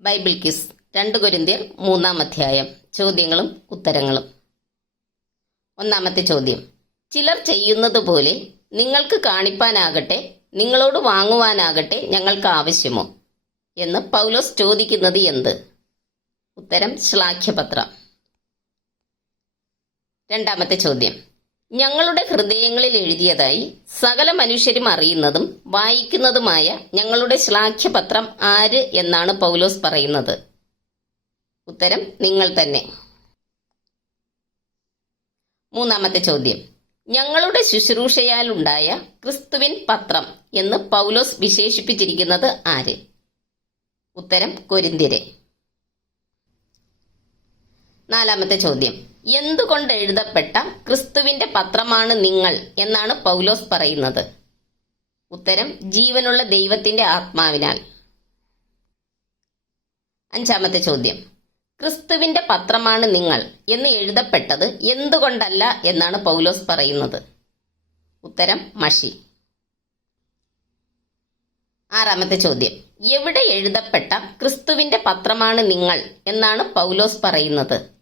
Bible kiss രണ്ട് കൊരിന്ത്യർ മൂന്നാം അധ്യായം. ചോദ്യങ്ങളും ഉത്തരങ്ങളും. ഒന്നാമത്തെ ചോദ്യം. ചിലർ ചെയ്യുന്നത് പോലെ നിങ്ങൾക്ക് കാണിപ്പാനാകട്ടെ നിങ്ങളോട് വാങ്ങുവാനാകട്ടെ ഞങ്ങൾക്ക് ആവശ്യമോ? എന്ന് പൗലോസ് ചോദിക്കുന്നത് എന്ത്? ഉത്തരം ശ്ലാഘ്യപത്രം. രണ്ടാമത്തെ ചോദ്യം. ഞങ്ങളുടെ ഹൃദയങ്ങളിൽ എഴുതിയതായി സകല മനുഷ്യരും അറിയുന്നതും വായിക്കുന്നതുമായ ഞങ്ങളുടെ ശ്ലാഘ്യപത്രം ആര് എന്നാണ് പൗലോസ് പറയുന്നത്. ഉത്തരം നിങ്ങൾ തന്നെ. മൂന്നാമത്തെ ചോദ്യം. ഞങ്ങളുടെ ശുശ്രൂഷയാലുണ്ടായ ക്രിസ്തുവിൻ പത്രം എന്ന് പൗലോസ് വിശേഷിപ്പിച്ചിരിക്കുന്നത് ആര്? ഉത്തരം കൊരിന്തിരെ നാലാമത്തെ ചോദ്യം. എന്തുകൊണ്ട് എഴുതപ്പെട്ട ക്രിസ്തുവിന്റെ പത്രമാണ് നിങ്ങൾ എന്നാണ് പൗലോസ് പറയുന്നത്? ഉത്തരം ജീവനുള്ള ദൈവത്തിന്റെ ആത്മാവിനാൽ. അഞ്ചാമത്തെ ചോദ്യം. ക്രിസ്തുവിന്റെ പത്രമാണ് നിങ്ങൾ എന്ന് എഴുതപ്പെട്ടത് എന്തുകൊണ്ടല്ല എന്നാണ് പൗലോസ് പറയുന്നത്? ഉത്തരം മഷി. ആറാമത്തെ ചോദ്യം. എവിടെ എഴുതപ്പെട്ട ക്രിസ്തുവിന്റെ പത്രമാണ് നിങ്ങൾ എന്നാണ് പൗലോസ് പറയുന്നത്?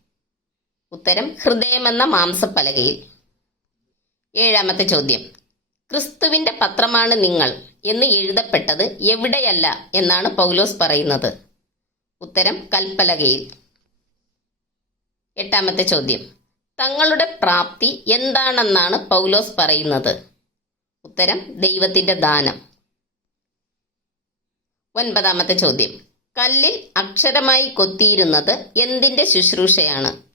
ഉത്തരം ഹൃദയമെന്ന മാംസപ്പലകയിൽ. ഏഴാമത്തെ ചോദ്യം. ക്രിസ്തുവിന്റെ പത്രമാണ് നിങ്ങൾ എന്ന് എഴുതപ്പെട്ടത് എവിടെയല്ല എന്നാണ് പൗലോസ് പറയുന്നത്. ഉത്തരം കൽപ്പലകയിൽ. എട്ടാമത്തെ ചോദ്യം. തങ്ങളുടെ പ്രാപ്തി എന്താണെന്നാണ് പൗലോസ് പറയുന്നത്. ഉത്തരം ദൈവത്തിന്റെ ദാനം. ഒൻപതാമത്തെ ചോദ്യം. കല്ലിൽ അക്ഷരമായി കൊത്തിയിരുന്നത് എന്തിന്റെ ശുശ്രൂഷയാണ്?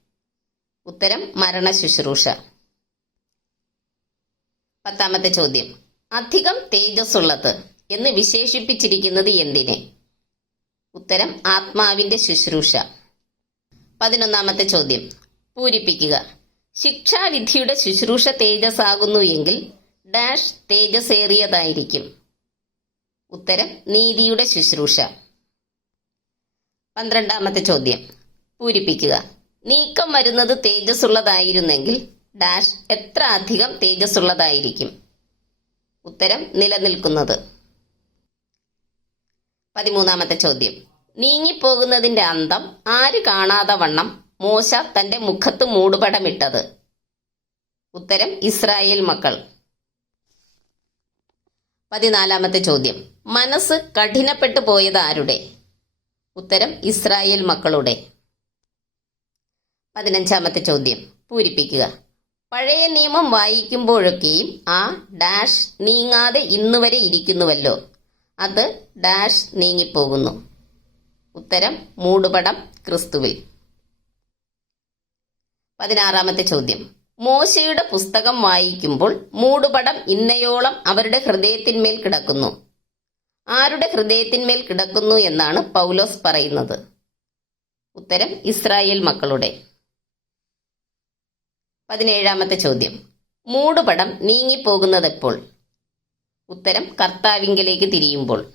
ഉത്തരം മരണ ശുശ്രൂഷ. പത്താമത്തെ ചോദ്യം. അധികം തേജസ്സുള്ളത് എന്ന് വിശേഷിപ്പിച്ചിരിക്കുന്നത് എന്തിനെ? ഉത്തരം ആത്മാവിന്റെ ശുശ്രൂഷ. പതിനൊന്നാമത്തെ ചോദ്യം. പൂരിപ്പിക്കുക. ശിക്ഷാവിധിയുടെ ശുശ്രൂഷ തേജസ് ആകുന്നു എങ്കിൽ ഡാഷ് തേജസ്സേറിയതായിരിക്കും. ഉത്തരം നീതിയുടെ ശുശ്രൂഷ. പന്ത്രണ്ടാമത്തെ ചോദ്യം. പൂരിപ്പിക്കുക. നീക്കം വരുന്നത് തേജസ് ഉള്ളതായിരുന്നെങ്കിൽ ഡാഷ് എത്ര അധികം തേജസ് ഉള്ളതായിരിക്കും ഉത്തരം നിലനിൽക്കുന്നത്. പതിമൂന്നാമത്തെ ചോദ്യം. നീങ്ങിപ്പോകുന്നതിന്റെ അന്തം ആര് കാണാതെ വണ്ണം മോശ തന്റെ മുഖത്ത് മൂടുപടമിട്ടത്? ഉത്തരം ഇസ്രായേൽ മക്കൾ. പതിനാലാമത്തെ ചോദ്യം. മനസ്സ് കഠിനപ്പെട്ടു പോയത് ആരുടെ? ഉത്തരം ഇസ്രായേൽ മക്കളുടെ. പതിനഞ്ചാമത്തെ ചോദ്യം. പൂരിപ്പിക്കുക. പഴയ നിയമം വായിക്കുമ്പോഴൊക്കെയും ആ ഡാഷ് നീങ്ങാതെ ഇന്നുവരെ ഇരിക്കുന്നുവല്ലോ. അത് ഡാഷ് നീങ്ങിപ്പോകുന്നു. ഉത്തരം മൂടുപടം ക്രിസ്തുവിൽ. പതിനാറാമത്തെ ചോദ്യം. മോശയുടെ പുസ്തകം വായിക്കുമ്പോൾ മൂടുപടം ഇന്നയോളം അവരുടെ ഹൃദയത്തിന്മേൽ കിടക്കുന്നു. ആരുടെ ഹൃദയത്തിന്മേൽ കിടക്കുന്നു എന്നാണ് പൗലോസ് പറയുന്നത്. ഉത്തരം ഇസ്രായേൽ മക്കളുടെ. പതിനേഴാമത്തെ ചോദ്യം. മൂടുപടം നീങ്ങിപ്പോകുന്നതെപ്പോൾ ഉത്തരം കർത്താവിങ്കലേക്ക് തിരിയുമ്പോൾ.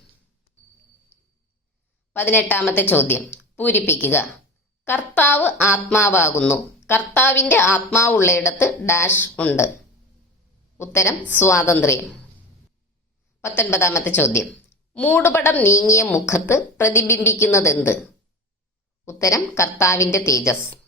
പതിനെട്ടാമത്തെ ചോദ്യം. പൂരിപ്പിക്കുക. കർത്താവ് ആത്മാവാകുന്നു. കർത്താവിന്റെ ആത്മാവുള്ളയിടത്ത് ഡാഷ് ഉണ്ട്. ഉത്തരം സ്വാതന്ത്ര്യം. പത്തൊൻപതാമത്തെ ചോദ്യം. മൂടുപടം നീങ്ങിയ മുഖത്ത് പ്രതിബിംബിക്കുന്നതെന്ത്? ഉത്തരം കർത്താവിന്റെ തേജസ്.